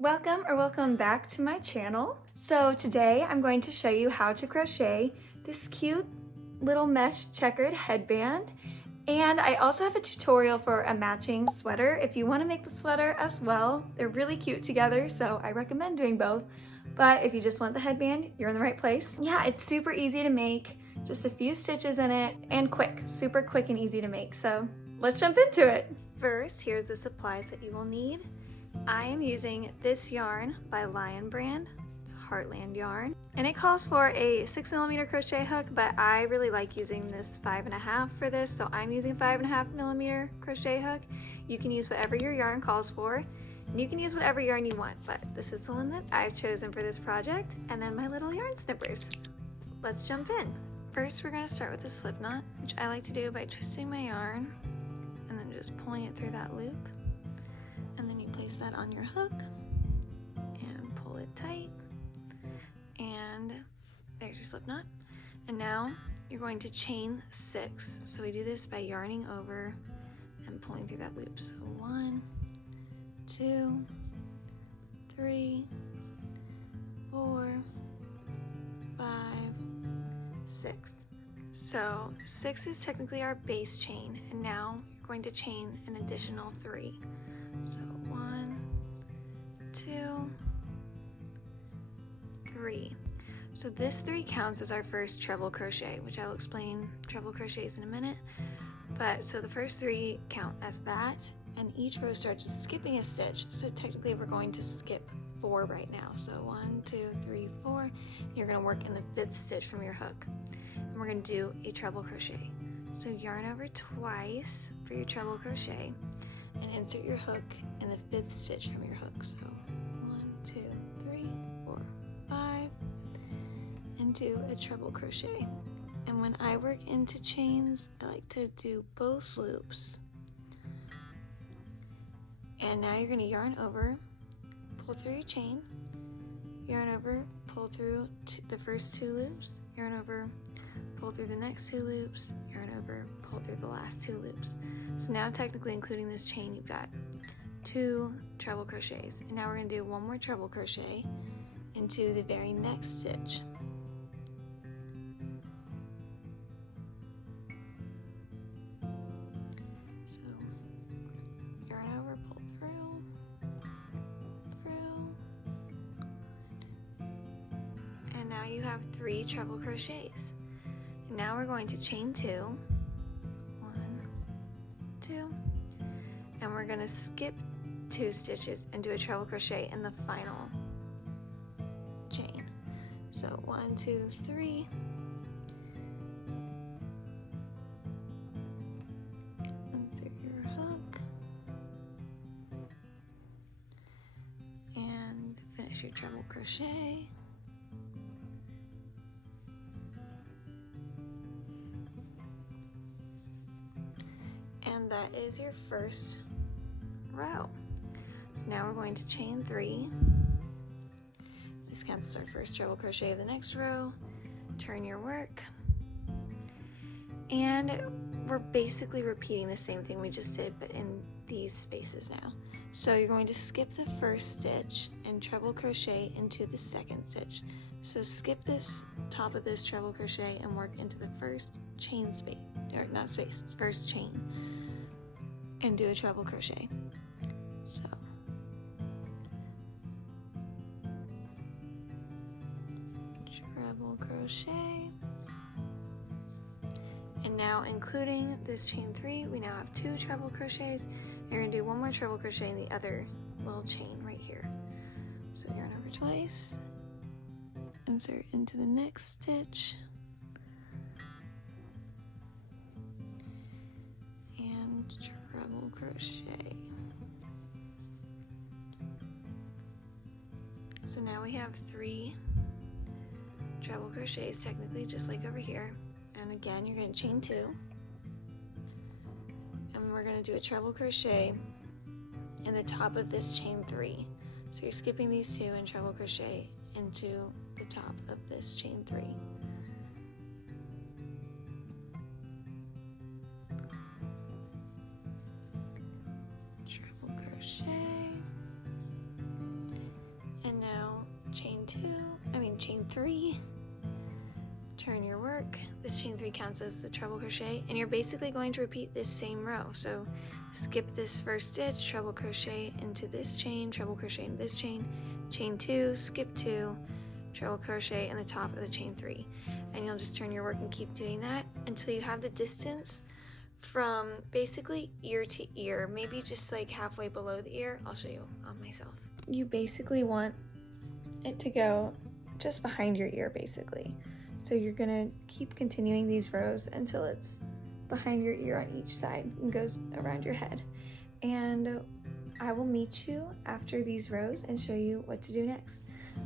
Welcome back to my channel. So today I'm going to show you how to crochet this cute little mesh checkered headband. And I also have a tutorial for a matching sweater if you want to make the sweater as well. They're really cute together, so I recommend doing both. But if you just want the headband, you're in the right place. Yeah, it's super easy to make, just a few stitches in it, and quick, super quick and easy to make. So let's jump into it. First, here's the supplies that you will need. I am using this yarn by Lion brand. It's Heartland yarn. And it calls for a 6mm crochet hook, but I really like using this 5.5 for this, so I'm using 5.5mm crochet hook. You can use whatever your yarn calls for, and you can use whatever yarn you want, but this is the one that I've chosen for this project. And then my little yarn snippers. Let's jump in. First, we're going to start with a slip knot, which I like to do by twisting my yarn and then just pulling it through that loop. And then you place that on your hook and pull it tight, and there's your slip knot. And now you're going to chain 6. So we do this by yarning over and pulling through that loop. So 1, 2, 3, 4, 5, 6. So 6 is technically our base chain, and now you're going to chain an additional 3. So 1, 2, 3. So this 3 counts as our first treble crochet, which I'll explain treble crochets in a minute. But so the first 3 count as that, and each row starts skipping a stitch. So technically we're going to skip 4 right now. So 1, 2, 3, 4. And you're going to work in the 5th stitch from your hook. And we're going to do a treble crochet. So yarn over twice for your treble crochet, and insert your hook in the 5th stitch from your hook. So 1, 2, 3, 4, 5, and do a treble crochet. And when I work into chains, I like to do both loops. And now you're going to yarn over, pull through your chain, yarn over, pull through the first 2 loops, yarn over, pull through the next 2 loops, yarn over, pull through the last 2 loops. So now technically including this chain, you've got 2 treble crochets. And now we're going to do 1 more treble crochet into the very next stitch. So yarn over, pull through, and now you have 3 treble crochets. And now we're going to chain 2, 1, 2, and we're going to skip 2 stitches and do a treble crochet in the final chain. So 1, 2, 3, insert your hook, and finish your treble crochet. And that is your first row. So now we're going to chain 3. This counts as our first treble crochet of the next row. Turn your work. And we're basically repeating the same thing we just did, but in these spaces now. So you're going to skip the first stitch and treble crochet into the second stitch. So skip this top of this treble crochet and work into the first chain space, or not space, first chain, and do a treble crochet. So treble crochet, and now including this chain 3, we now have 2 treble crochets, and you're going to do 1 more treble crochet in the other little chain right here. So yarn over twice, insert into the next stitch, and treble crochet. So now we have 3 treble crochets technically, just like over here. And again, you're going to chain 2, and we're going to do a treble crochet in the top of this chain 3. So you're skipping these 2 and treble crochet into the top of this chain 3. Treble crochet, chain 3, turn your work. This chain 3 counts as the treble crochet, and you're basically going to repeat this same row. So skip this first stitch, treble crochet into this chain, treble crochet into this chain, chain 2, skip 2, treble crochet in the top of the chain 3, and you'll just turn your work and keep doing that until you have the distance from basically ear to ear, maybe just like halfway below the ear. I'll show you on myself. You basically want it to go just behind your ear basically. So you're gonna keep continuing these rows until it's behind your ear on each side and goes around your head. And I will meet you after these rows and show you what to do next.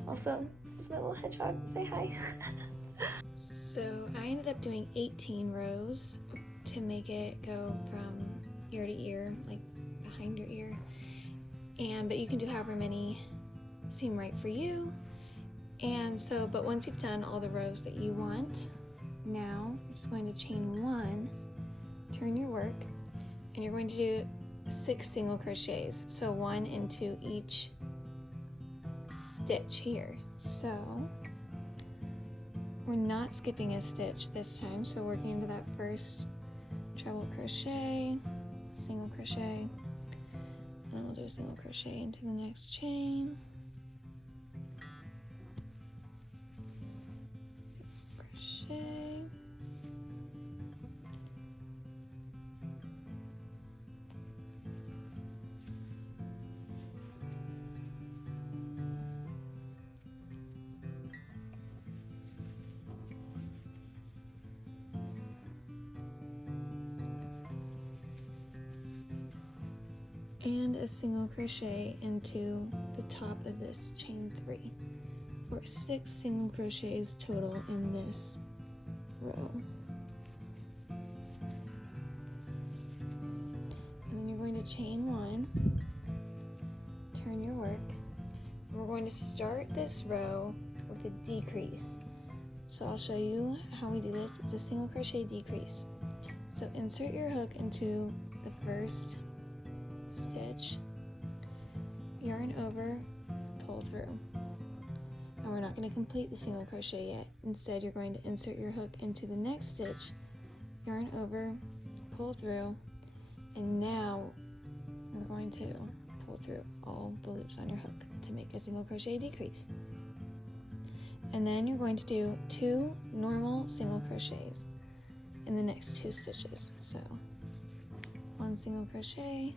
Also, it's my little hedgehog, say hi. So I ended up doing 18 rows to make it go from ear to ear, like behind your ear. But you can do however many seem right for you. And so, but once you've done all the rows that you want, now you're just going to chain 1, turn your work, and you're going to do 6 single crochets. So 1 into each stitch here. So we're not skipping a stitch this time, so working into that first treble crochet, single crochet, and then we'll do a single crochet into the next chain, single crochet, and a single crochet into the top of this chain 3 for 6 single crochets total in this row. And then you're going to chain 1, turn your work, and we're going to start this row with a decrease. So I'll show you how we do this. It's a single crochet decrease. So insert your hook into the first stitch, yarn over, pull through. And we're not going to complete the single crochet yet. Instead, you're going to insert your hook into the next stitch, yarn over, pull through, and now we're going to pull through all the loops on your hook to make a single crochet decrease. And then you're going to do 2 normal single crochets in the next 2 stitches. So 1 single crochet,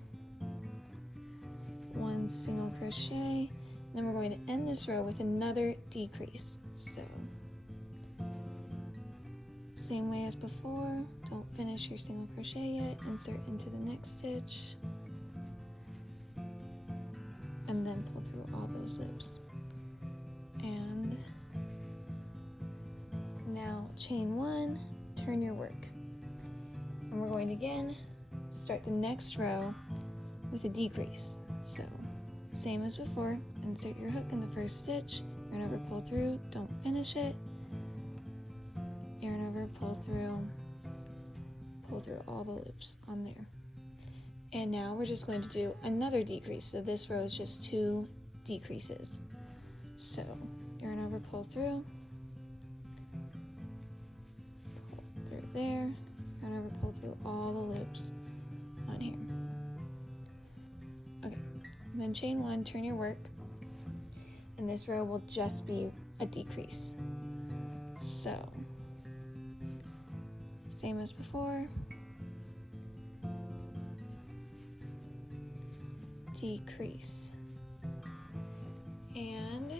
1 single crochet, and then we're going to end this row with another decrease. So same way as before, don't finish your single crochet yet, insert into the next stitch, and then pull through all those loops. And now chain 1, turn your work, and we're going to again start the next row with a decrease. So same as before, insert your hook in the first stitch, yarn over, pull through, don't finish it, yarn over, pull through all the loops on there. And now we're just going to do another decrease. So this row is just 2 decreases. So yarn over, pull through there, yarn over, pull through all the loops on here. Okay, and then chain 1, turn your work, and this row will just be a decrease. So same as before, decrease. And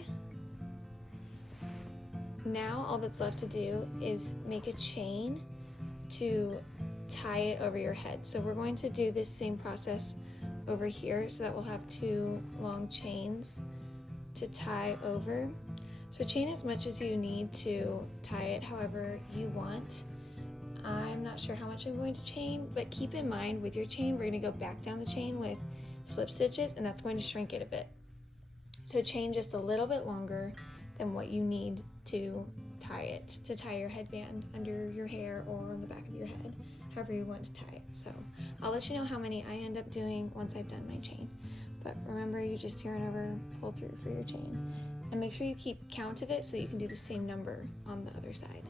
now all that's left to do is make a chain to tie it over your head. So we're going to do this same process over here, so that we'll have 2 long chains to tie over. So chain as much as you need to tie it however you want. I'm not sure how much I'm going to chain, but keep in mind with your chain, we're going to go back down the chain with slip stitches, and that's going to shrink it a bit. So chain just a little bit longer than what you need to tie it, to tie your headband under your hair or on the back of your head, however you want to tie it. So I'll let you know how many I end up doing once I've done my chain. but remember you just yarn over, pull through for your chain. And make sure you keep count of it so you can do the same number on the other side.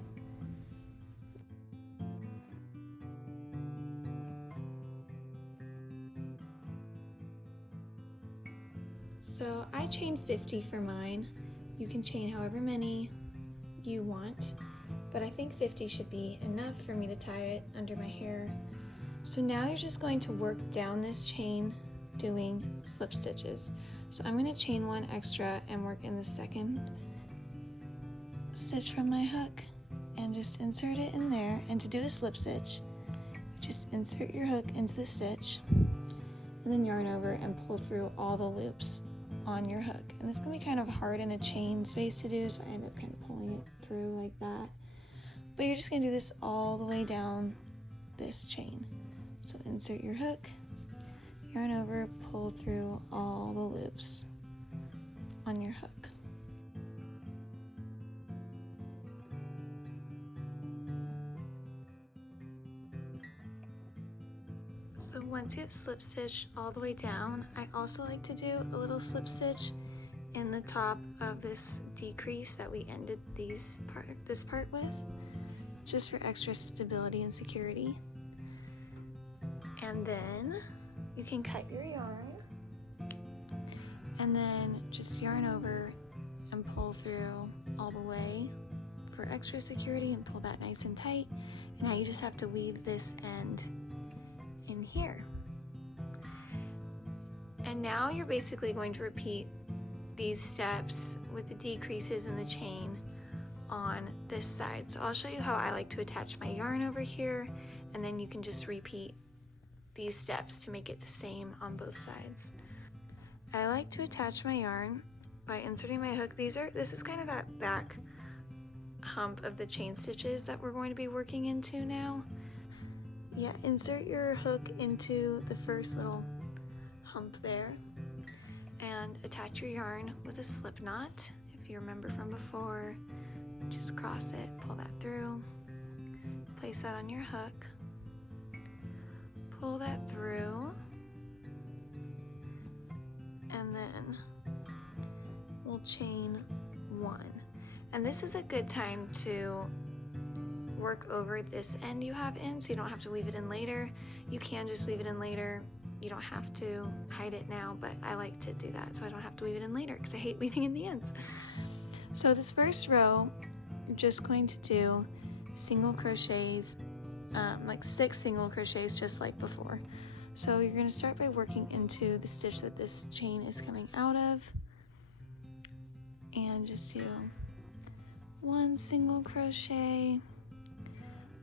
So I chained 50 for mine. You can chain however many you want, but I think 50 should be enough for me to tie it under my hair. So now you're just going to work down this chain doing slip stitches. So I'm going to chain one extra and work in the second stitch from my hook and just insert it in there. And to do a slip stitch, you just insert your hook into the stitch and then yarn over and pull through all the loops on your hook. And this can be kind of hard in a chain space to do, so I end up kind of pulling it through like that. But you're just going to do this all the way down this chain. So insert your hook, yarn over, pull through all the loops on your hook. So once you have slip stitched all the way down, I also like to do a little slip stitch in the top of this decrease that we ended this part with, just for extra stability and security. And then you can cut your yarn and then just yarn over and pull through all the way for extra security and pull that nice and tight. And now you just have to weave this end in here. And now you're basically going to repeat these steps with the decreases in the chain on this side. So I'll show you how I like to attach my yarn over here, and then you can just repeat these steps to make it the same on both sides. I like to attach my yarn by inserting my hook. This is kind of that back hump of the chain stitches that we're going to be working into now. Yeah, insert your hook into the first little hump there and attach your yarn with a slip knot. If you remember from before, just cross it, pull that through, place that on your hook, pull that through, and then we'll chain one. And this is a good time to work over this end you have in, so you don't have to weave it in later. You can just weave it in later. You don't have to hide it now, but I like to do that so I don't have to weave it in later because I hate weaving in the ends. So this first row, you're just going to do single crochets, like 6 single crochets just like before. So you're going to start by working into the stitch that this chain is coming out of, and just do 1 single crochet,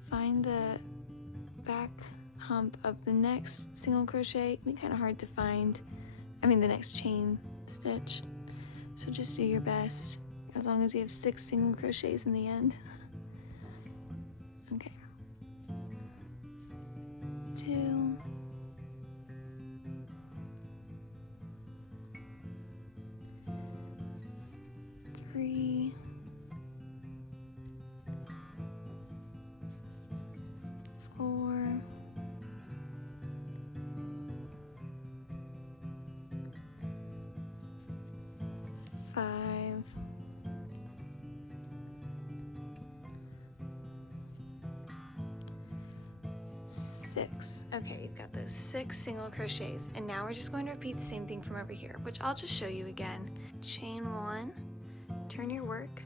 find the back hump of the next single crochet. It can be kind of hard to find, the next chain stitch, so just do your best as long as you have 6 single crochets in the end. Okay, 2, 3, 4, 5, 6. Okay, you've got those 6 single crochets, and now we're just going to repeat the same thing from over here, which I'll just show you again. Chain 1, turn your work,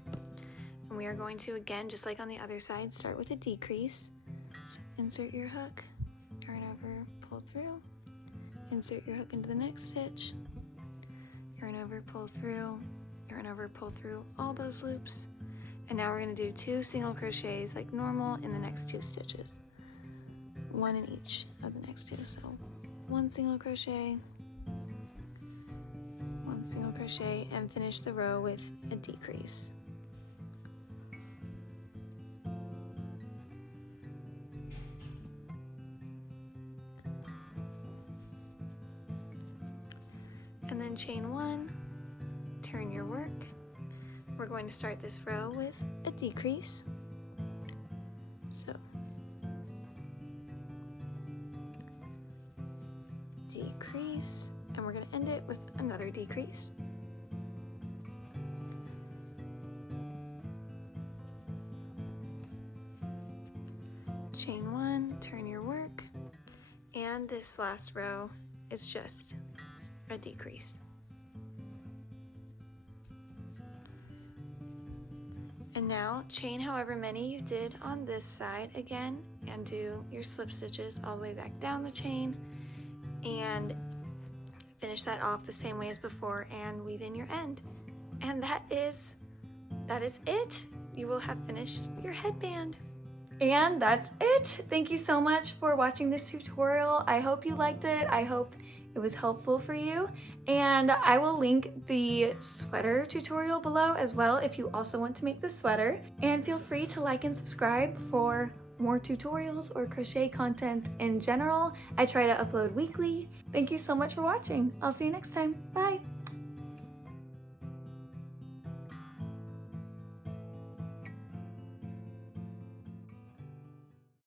and we are going to, again, just like on the other side, start with a decrease. So insert your hook, yarn over, pull through, insert your hook into the next stitch, yarn over, pull through, yarn over, pull through all those loops, and now we're going to do 2 single crochets like normal in the next 2 stitches, 1 in each of the next 2. So 1 single crochet, 1 single crochet, and finish the row with a decrease. And then chain 1, turn your work. We're going to start this row with a decrease. So decrease, and we're going end it with another decrease. Chain 1, turn your work, and this last row is just a decrease. And now chain however many you did on this side again, and do your slip stitches all the way back down the chain, and finish that off the same way as before and weave in your end. And that is it. You will have finished your headband. And that's it. Thank you so much for watching this tutorial. I hope you liked it. I hope it was helpful for you. And I will link the sweater tutorial below as well if you also want to make the sweater. And feel free to like and subscribe for more tutorials or crochet content in general. I try to upload weekly. Thank you so much for watching. I'll see you next time. Bye.